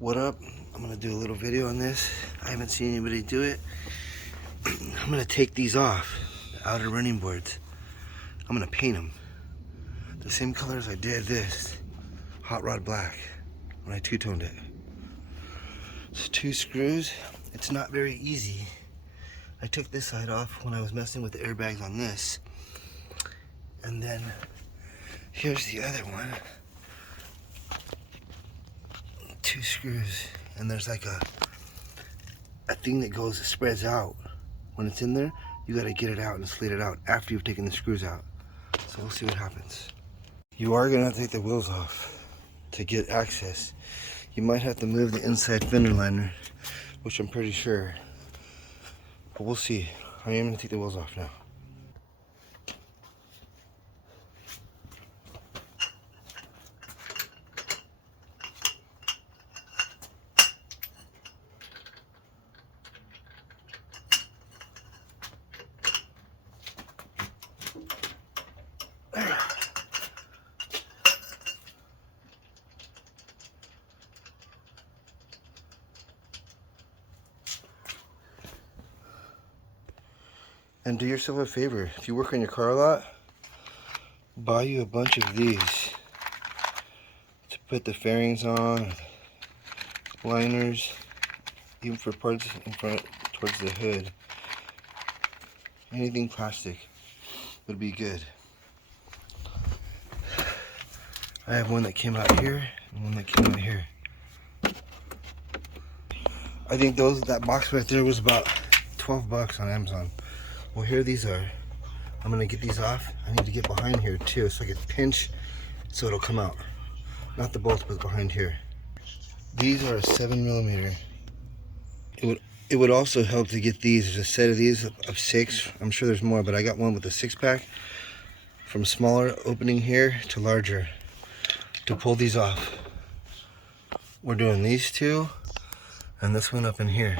What up? I'm gonna do a little video on this. I haven't seen anybody do it. I'm gonna take these off, the outer running boards. I'm gonna paint them the same colors I did this hot rod black when I two-toned it. It's 2 screws. It's not very easy. I took this side off when I was messing with the airbags on this, and then here's the other one. 2 screws, and there's like a thing that spreads out. When it's in there, you gotta get it out and slide it out after you've taken the screws out. So we'll see what happens. You are gonna have to take the wheels off to get access. You might have to move the inside fender liner, which I'm pretty sure, but we'll see. I am gonna take the wheels off now. And do yourself a favor, if you work on your car a lot, buy you a bunch of these to put the fairings on, liners, even for parts in front towards the hood. Anything plastic would be good. I have one that came out here and one that came out here. I think that box right there was about 12 bucks on Amazon. Well, here these are. I'm gonna get these off. I need to get behind here too, so I can pinch so it'll come out. Not the bolts, but behind here. These are a 7mm. It would also help to get these. There's a set of these of 6. I'm sure there's more, but I got one with a 6-pack. From smaller opening here to larger to pull these off. We're doing these 2 and this one up in here.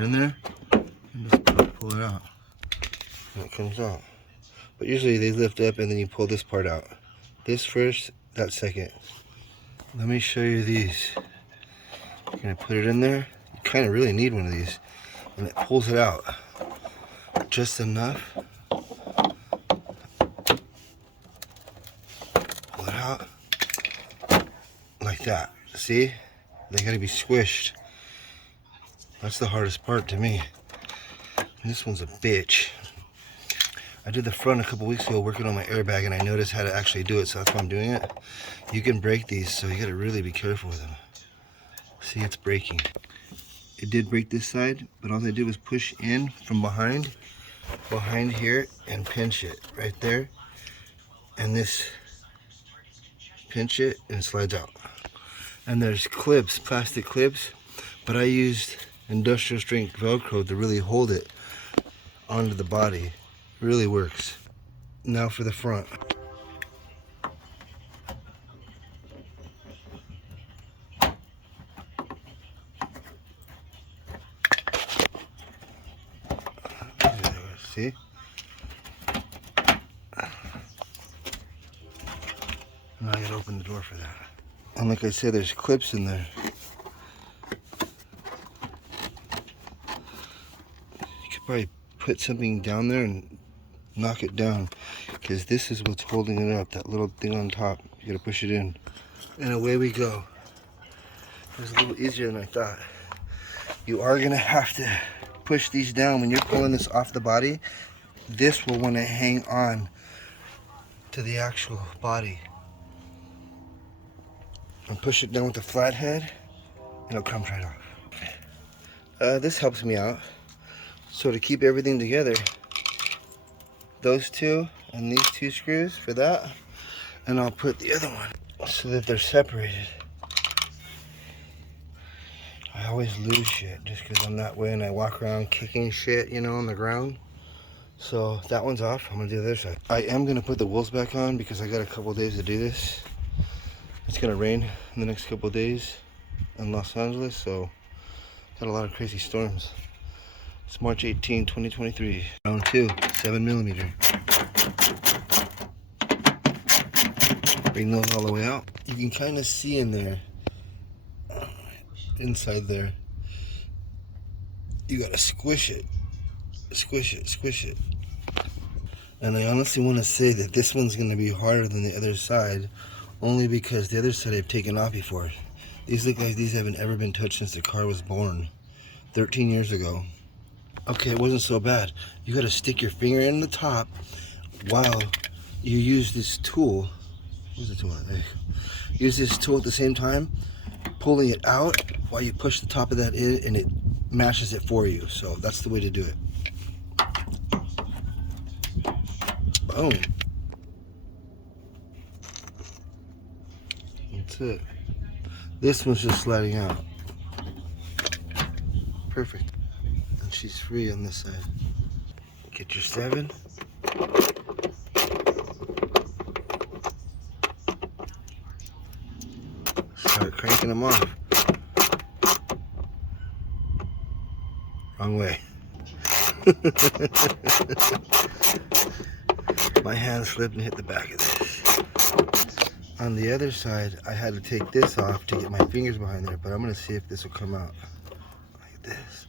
In there and just pull it out and it comes out. But usually they lift up and then you pull this part out. This first, that second. Let me show you these. You're gonna put it in there. You kind of really need one of these, and it pulls it out just enough. Pull it out like that. See, they gotta be squished. That's the hardest part to me. And this one's a bitch. I did the front a couple weeks ago working on my airbag, and I noticed how to actually do it, so that's why I'm doing it. You can break these, so you gotta really be careful with them. See, it's breaking. It did break this side, but all I did was push in from behind here, and pinch it right there. And this, pinch it, and it slides out. And there's clips, plastic clips, but I used industrial strength Velcro to really hold it onto the body. It really works. Now for the front. See? Now I gotta open the door for that. And like I said, there's clips in there. Probably put something down there and knock it down, because this is what's holding it up, that little thing on top. You gotta push it in, and away we go. It was a little easier than I thought. You are gonna have to push these down when you're pulling this off the body. This will want to hang on to the actual body, and push it down with the flathead and it'll come right off. This helps me out. So to keep everything together, those 2 and these 2 screws for that, and I'll put the other one so that they're separated. I always lose shit just because I'm that way and I walk around kicking shit, you know, on the ground. So that one's off. I'm gonna do the other side. I am gonna put the wheels back on because I got a couple days to do this. It's gonna rain in the next couple days in Los Angeles, so got a lot of crazy storms. It's March 18, 2023. Round 2, 7mm. Bring those all the way out. You can kind of see in there, inside there. You gotta squish it. Squish it, squish it. And I honestly want to say that this one's going to be harder than the other side, only because the other side I've taken off before. These look like these haven't ever been touched since the car was born 13 years ago. Okay, it wasn't so bad. You got to stick your finger in the top while you use this tool. Where's the tool? There you go. Use this tool at the same time, pulling it out while you push the top of that in, and it mashes it for you. So that's the way to do it. Boom. That's it. This one's just sliding out. Perfect. And she's free on this side. Get your 7. Start cranking them off. Wrong way. My hand slipped and hit the back of this. On the other side, I had to take this off to get my fingers behind there, but I'm going to see if this will come out. Like this.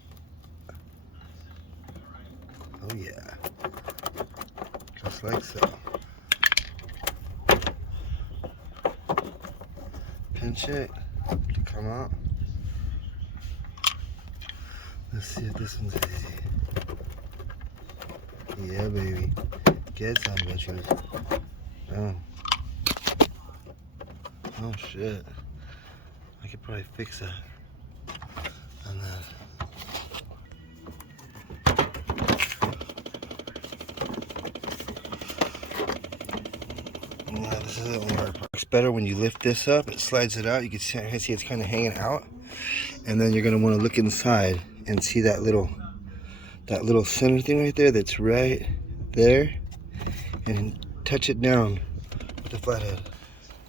Oh yeah. Just like so. Pinch it to come out. Let's see if this one's easy. Yeah, baby. Get some, bitches. Boom. Oh shit. I could probably fix that. And then yeah, this is the only hard part. It's better when you lift this up, it slides it out. You can see it's kind of hanging out. And then you're gonna want to look inside and see that little center thing right there that's right there, and touch it down with the flathead,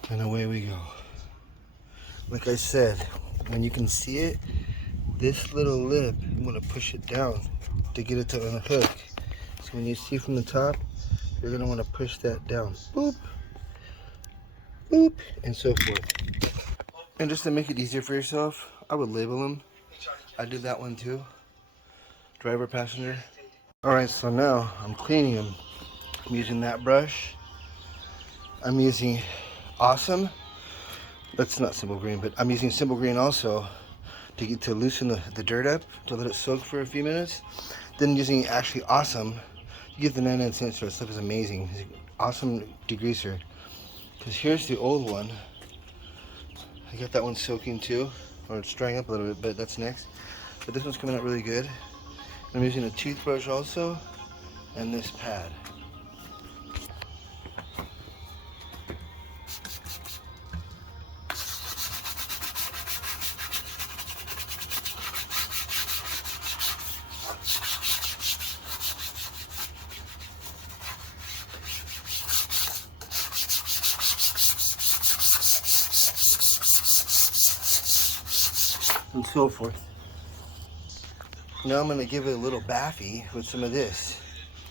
and away we go. Like I said, when you can see it, this little lip, you want to push it down to get it to unhook. So when you see from the top, you're going to want to push that down. Boop, boop, and so forth. And just to make it easier for yourself, I would label them. I did that one too. Driver, passenger. Alright, so now I'm cleaning them. I'm using that brush. I'm using Awesome. That's not Simple Green, but I'm using Simple Green also to loosen the dirt up, to let it soak for a few minutes. Then using actually Awesome. You get the 99 cents store. That stuff is amazing. Awesome degreaser. Because here's the old one. I got that one soaking too, or it's drying up a little bit, but that's next. But this one's coming out really good. I'm using a toothbrush also, and this pad. And so forth. Now I'm going to give it a little baffy with some of this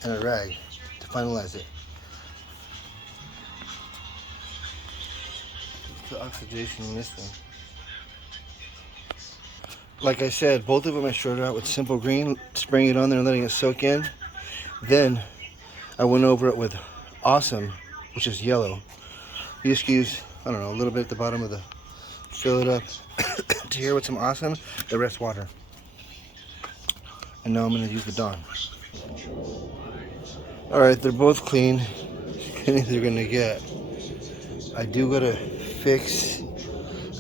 and a rag to finalize it. The oxidation in this one. Like I said, both of them I started out with Simple Green, spraying it on there and letting it soak in. Then I went over it with Awesome, which is yellow. You just use, I don't know, a little bit at the bottom of the, fill it up to here with some Awesome, the rest water. And now I'm going to use the Dawn. Alright, they're both clean. As clean as they're going to get. I do got to fix,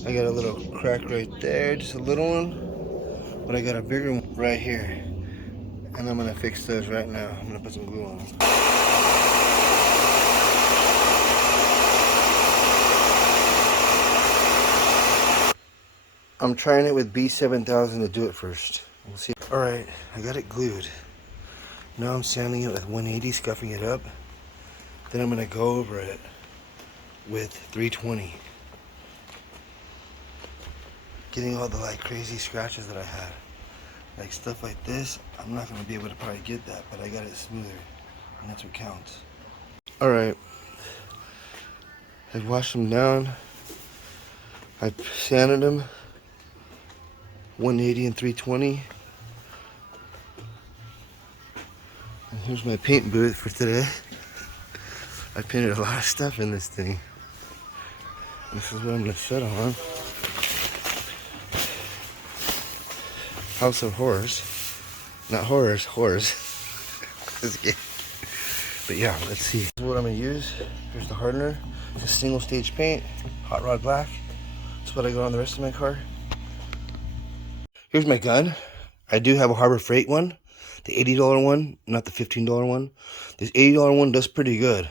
I got a little crack right there, just a little one. But I got a bigger one right here. And I'm going to fix those right now. I'm going to put some glue on them. I'm trying it with B7000 to do it first. We'll see. Alright, I got it glued. Now I'm sanding it with 180, scuffing it up. Then I'm going to go over it with 320. Getting all the like crazy scratches that I had. Like stuff like this, I'm not going to be able to probably get that, but I got it smoother. And that's what counts. Alright. I washed them down. I sanded them 180 and 320. And here's my paint booth for today. I painted a lot of stuff in this thing. This is what I'm gonna set on. House of Horrors. Not horrors, horrors. But yeah, let's see. This is what I'm gonna use. Here's the hardener. It's a single stage paint, hot rod black. That's what I got on the rest of my car. Here's my gun. I do have a Harbor Freight one, the $80 one, not the $15 one. This $80 one does pretty good.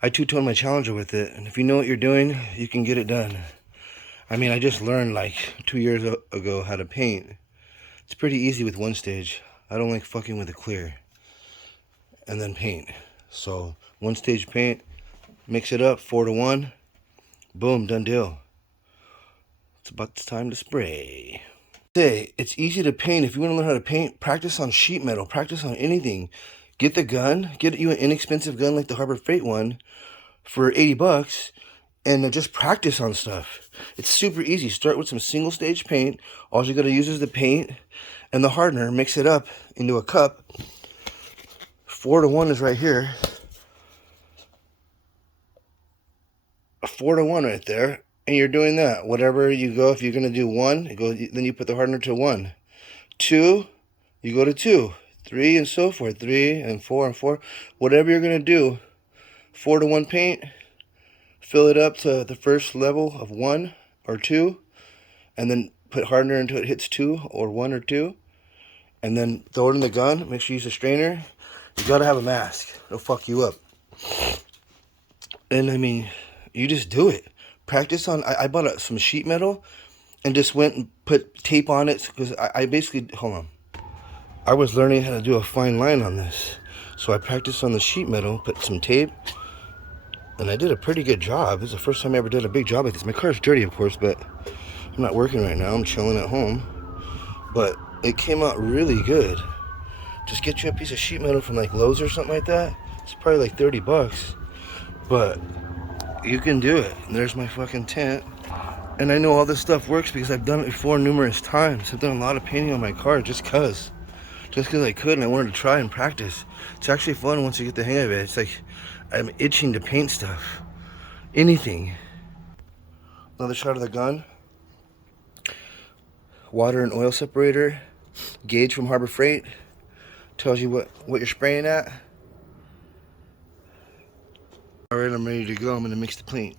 I two-tone my Challenger with it, and if you know what you're doing, you can get it done. I mean, I just learned like 2 years ago how to paint. It's pretty easy with one stage. I don't like fucking with the clear and then paint. So one stage paint, mix it up 4-to-1, boom, done deal. It's about time to spray. It's easy to paint. If you want to learn how to paint, practice on sheet metal, practice on anything. Get the gun, get you an inexpensive gun like the Harbor Freight one for 80 bucks, and just practice on stuff. It's super easy. Start with some single stage paint. All you gotta use is the paint and the hardener. Mix it up into a cup. 4-to-1 is right here. A 4-to-1 right there. And you're doing that. Whatever you go, if you're gonna do 1, then you put the hardener to 1. 2, you go to 2. 3 and so forth. 3 and 4 and 4. Whatever you're gonna do. 4-to-1 paint. Fill it up to the first level of 1 or 2, and then put hardener until it hits 2 or 1 or 2, and then throw it in the gun. Make sure you use a strainer. You gotta have a mask. It'll fuck you up. And I mean, you just do it. Practice on. I bought some sheet metal and just went and put tape on it because I basically, hold on. I was learning how to do a fine line on this, so I practiced on the sheet metal, put some tape. And I did a pretty good job. This is the first time I ever did a big job like this. My car's dirty, of course, but I'm not working right now. I'm chilling at home. But it came out really good. Just get you a piece of sheet metal from like Lowe's or something like that. It's probably like 30 bucks. But you can do it. And there's my fucking tent. And I know all this stuff works because I've done it before numerous times. I've done a lot of painting on my car just cause I could, and I wanted to try and practice. It's actually fun once you get the hang of it. It's like I'm itching to paint stuff. Anything. Another shot of the gun. Water and oil separator. Gauge from Harbor Freight. Tells you what you're spraying at. Alright, I'm ready to go. I'm going to mix the paint.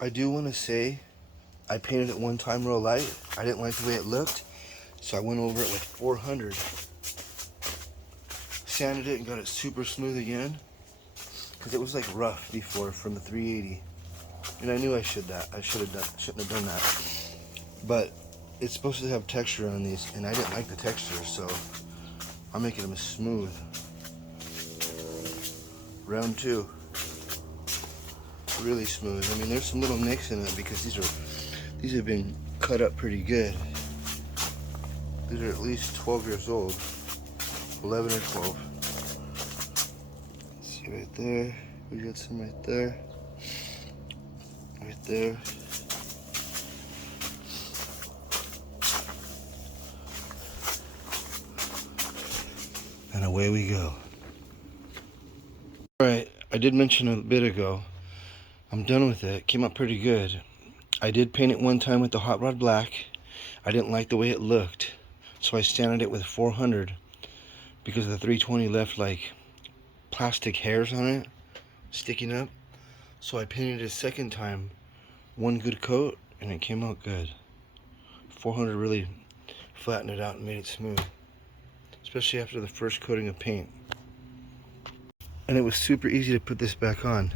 I do want to say I painted it one time real light. I didn't like the way it looked, so I went over it with 400. Sanded it and got it super smooth again because it was like rough before from the 380. And I knew I shouldn't have done that. But it's supposed to have texture on these, and I didn't like the texture, so I'm making them smooth. Round 2. Really smooth. I mean, there's some little nicks in it because these have been cut up pretty good. These are at least 12 years old, 11 or 12. Let's see right there. We got some right there, right there. And away we go. Alright, I did mention a bit ago, I'm done with it. Came out pretty good. I did paint it one time with the Hot Rod Black. I didn't like the way it looked, so I sanded it with 400 because the 320 left like plastic hairs on it sticking up. So I painted it a second time, one good coat, and it came out good. 400 really flattened it out and made it smooth, especially after the first coating of paint. And it was super easy to put this back on.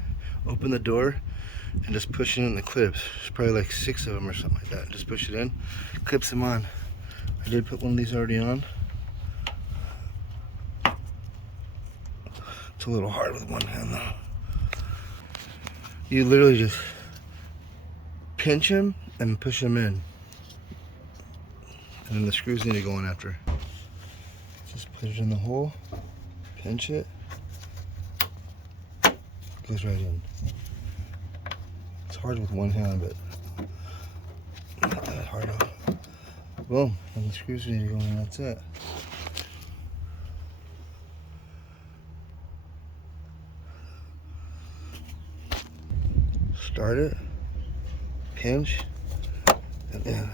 Open the door and just push it in the clips. There's probably like 6 of them or something like that. Just push it in, clips them on. I did put one of these already on. It's a little hard with one hand though. You literally just pinch them and push them in. And then the screws need to go in after. Just put it in the hole, pinch it, goes right in. It's hard with one hand, but not that hard. Boom, and the screws need to go in, that's it. Start it, pinch, and then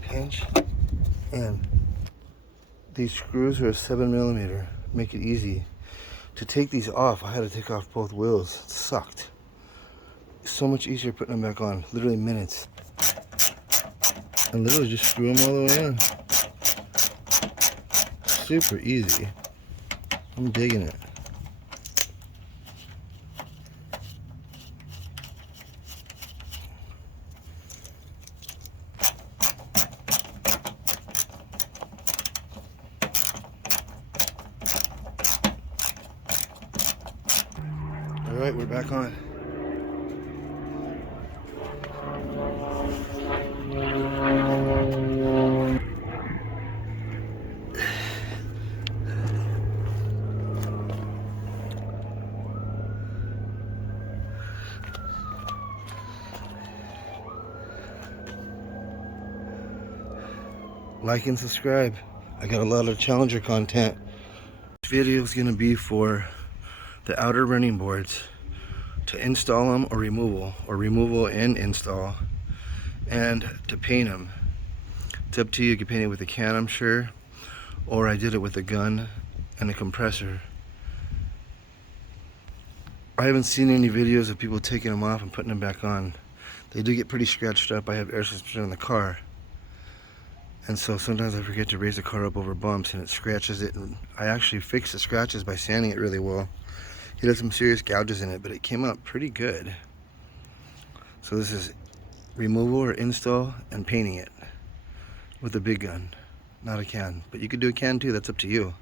pinch, and these screws are a 7mm. Make it easy. To take these off, I had to take off both wheels. It sucked. So much easier putting them back on. Literally minutes. And literally just screw them all the way in. Super easy. I'm digging it. Alright, we're back on. Like and subscribe. I got a lot of Challenger content. This video is going to be for the outer running boards, to install them or removal and install, and to paint them. It's up to you. You can paint it with a can, I'm sure, or I did it with a gun and a compressor. I haven't seen any videos of people taking them off and putting them back on. They do get pretty scratched up. I have air suspension in the car, and so sometimes I forget to raise the car up over bumps and it scratches it, and I actually fixed the scratches by sanding it really well. It had some serious gouges in it, but it came out pretty good. So this is removal or install and painting it with a big gun, not a can. But you could do a can too, that's up to you.